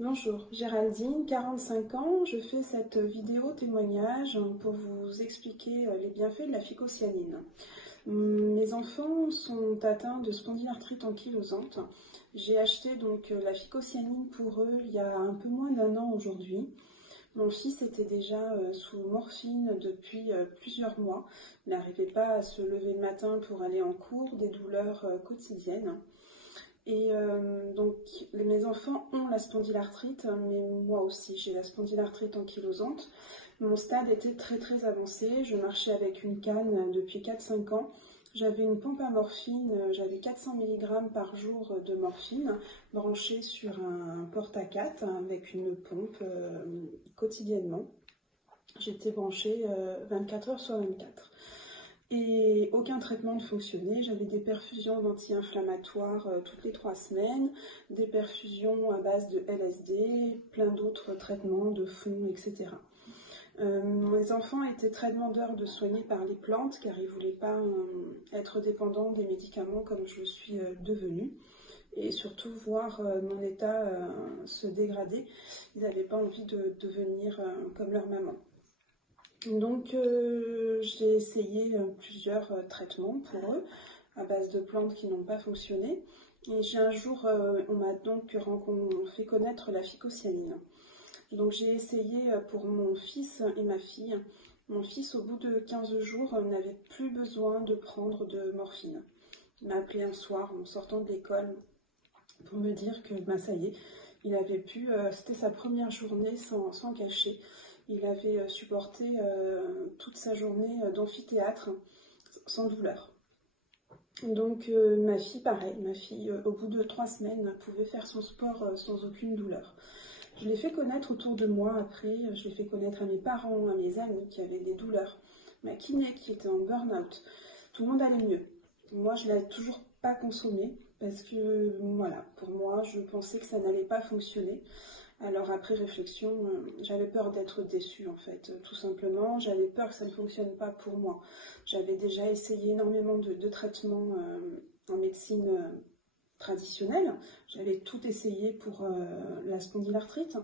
Bonjour, Géraldine, 45 ans. Je fais cette vidéo témoignage pour vous expliquer les bienfaits de la phycocyanine. Mes enfants sont atteints de spondylarthrite ankylosante. J'ai acheté donc la phycocyanine pour eux il y a un peu moins d'un an aujourd'hui. Mon fils était déjà sous morphine depuis plusieurs mois. Il n'arrivait pas à se lever le matin pour aller en cours, des douleurs quotidiennes. Et donc mes enfants ont la spondylarthrite, mais moi aussi j'ai la spondylarthrite ankylosante. Mon stade était très avancé, je marchais avec une canne depuis 4-5 ans. J'avais une pompe à morphine, j'avais 400 mg par jour de morphine branchée sur un porte-à-4 avec une pompe quotidiennement. J'étais branchée 24 heures sur 24. Et aucun traitement ne fonctionnait. J'avais des perfusions anti-inflammatoires toutes les 3 semaines, des perfusions à base de LSD, plein d'autres traitements de fond, etc. Mes enfants étaient très demandeurs de soigner par les plantes car ils ne voulaient pas être dépendants des médicaments comme je le suis devenue et surtout voir mon état se dégrader. Ils n'avaient pas envie de devenir comme leur maman. Donc j'ai essayé plusieurs traitements pour eux à base de plantes qui n'ont pas fonctionné. Et un jour, on m'a donc fait connaître la phycocyanine. Donc j'ai essayé pour mon fils et ma fille. Mon fils, au bout de 15 jours, n'avait plus besoin de prendre de morphine. Il m'a appelé un soir en sortant de l'école pour me dire que ça y est, il avait pu, c'était sa première journée sans cacher. Il avait supporté toute sa journée d'amphithéâtre sans douleur. Donc ma fille, pareil, au bout de 3 semaines pouvait faire son sport sans aucune douleur. Je l'ai fait connaître autour de moi après, je l'ai fait connaître à mes parents, à mes amis qui avaient des douleurs, ma kiné qui était en burn-out. Tout le monde allait mieux. Moi, je ne l'avais toujours pas consommé parce que, voilà, pour moi, je pensais que ça n'allait pas fonctionner. Alors après réflexion, j'avais peur d'être déçue en fait, tout simplement. J'avais peur que ça ne fonctionne pas pour moi. J'avais déjà essayé énormément de traitements en médecine traditionnelle. J'avais tout essayé pour la spondylarthrite.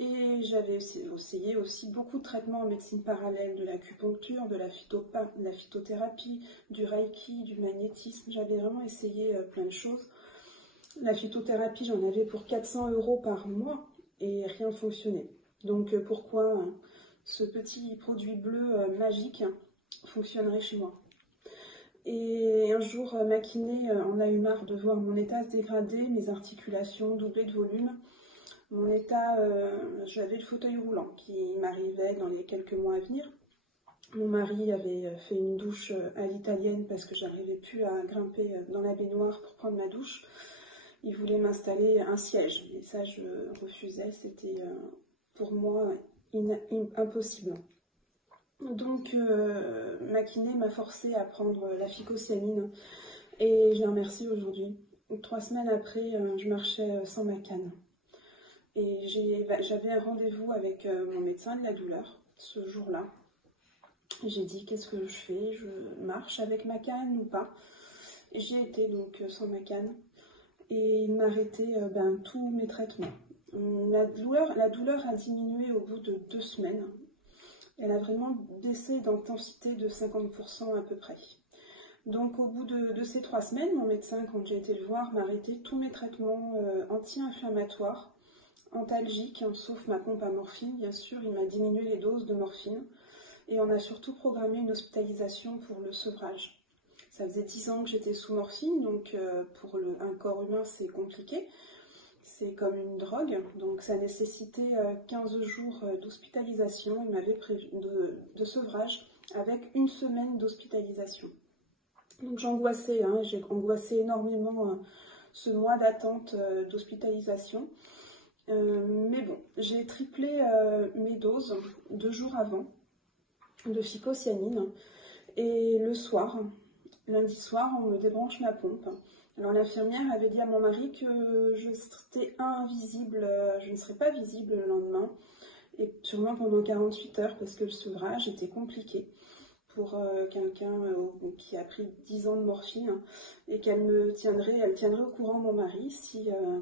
Et j'avais essayé aussi beaucoup de traitements en médecine parallèle, de l'acupuncture, de la phytothérapie, du reiki, du magnétisme. J'avais vraiment essayé plein de choses. La phytothérapie, j'en avais pour 400 € par mois et rien ne fonctionnait. Donc pourquoi ce petit produit bleu magique fonctionnerait chez moi? Et un jour, ma kiné en a eu marre de voir mon état se dégrader, mes articulations doubler de volume. Mon état, j'avais le fauteuil roulant qui m'arrivait dans les quelques mois à venir. Mon mari avait fait une douche à l'italienne parce que j'arrivais plus à grimper dans la baignoire pour prendre ma douche. Il voulait m'installer un siège et ça je refusais, c'était pour moi impossible. Donc ma kiné m'a forcé à prendre la phycocyanine et je la remercie aujourd'hui. 3 semaines après, je marchais sans ma canne. Et j'avais un rendez-vous avec mon médecin de la douleur ce jour-là. J'ai dit qu'est-ce que je fais, je marche avec ma canne ou pas? Et j'y été donc sans ma canne. Et il m'a arrêté tous mes traitements. La douleur a diminué au bout de 2 semaines. Elle a vraiment baissé d'intensité de 50% à peu près. Donc au bout de ces 3 semaines, mon médecin, quand j'ai été le voir, m'a arrêté tous mes traitements anti-inflammatoires, antalgiques, sauf ma pompe à morphine, bien sûr. Il m'a diminué les doses de morphine. Et on a surtout programmé une hospitalisation pour le sevrage. Ça faisait 10 ans que j'étais sous morphine, donc pour un corps humain c'est compliqué. C'est comme une drogue, donc ça nécessitait 15 jours d'hospitalisation. Il m'avait prévu de sevrage avec 1 semaine d'hospitalisation. Donc j'angoissais, j'ai angoissé énormément ce mois d'attente d'hospitalisation. Mais bon, j'ai triplé mes doses 2 jours avant de phycocyanine. Et le soir, lundi soir, on me débranche ma pompe. Alors l'infirmière avait dit à mon mari que je serais invisible, je ne serais pas visible le lendemain, et sûrement pendant 48 heures, parce que le sevrage était compliqué pour quelqu'un qui a pris 10 ans de morphine, et elle tiendrait au courant mon mari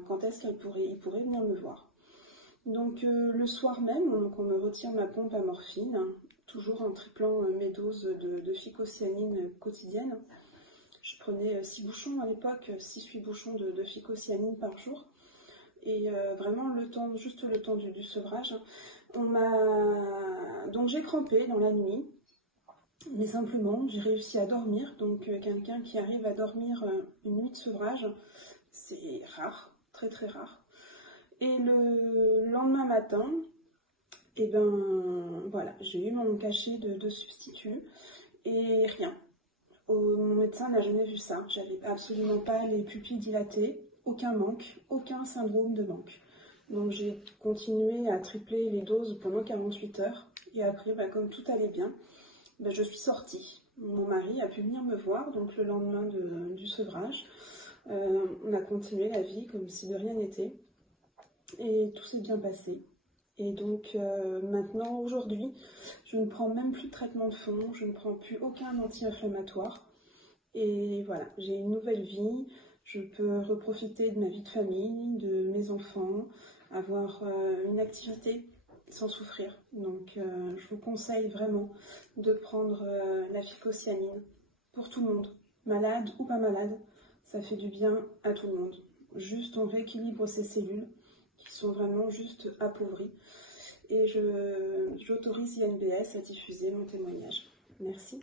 quand est-ce il pourrait venir me voir. Donc le soir même, donc, on me retire ma pompe à morphine, toujours en triplant mes doses de phycocyanine quotidienne. Je prenais 6 bouchons à l'époque, 6-8 bouchons de phycocyanine par jour. Et vraiment juste le temps du sevrage. Donc j'ai crampé dans la nuit, mais simplement j'ai réussi à dormir. Donc quelqu'un qui arrive à dormir une nuit de sevrage, c'est rare, très très rare. Et le lendemain matin, et ben voilà, j'ai eu mon cachet de substitut et rien. Mon médecin n'a jamais vu ça. J'avais absolument pas les pupilles dilatées, aucun manque, aucun syndrome de manque. Donc j'ai continué à tripler les doses pendant 48 heures. Et après, comme tout allait bien, je suis sortie. Mon mari a pu venir me voir, donc le lendemain du sevrage. On a continué la vie comme si de rien n'était. Et tout s'est bien passé. Et donc maintenant, aujourd'hui, je ne prends même plus de traitement de fond, je ne prends plus aucun anti-inflammatoire. Et voilà, j'ai une nouvelle vie, je peux reprofiter de ma vie de famille, de mes enfants, avoir une activité sans souffrir. Donc je vous conseille vraiment de prendre la phycocyanine pour tout le monde, malade ou pas malade, ça fait du bien à tout le monde. Juste on rééquilibre ces cellules qui sont vraiment juste appauvries. Et j'autorise INBS à diffuser mon témoignage. Merci.